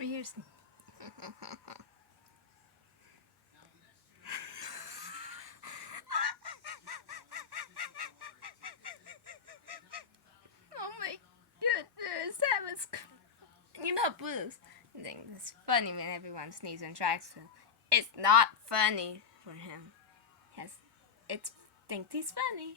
Here's. Oh my goodness, that was. You know, Bruce. I think it's funny when everyone sneezes and tries to. It's not funny for him. Yes, it's thinks he's funny.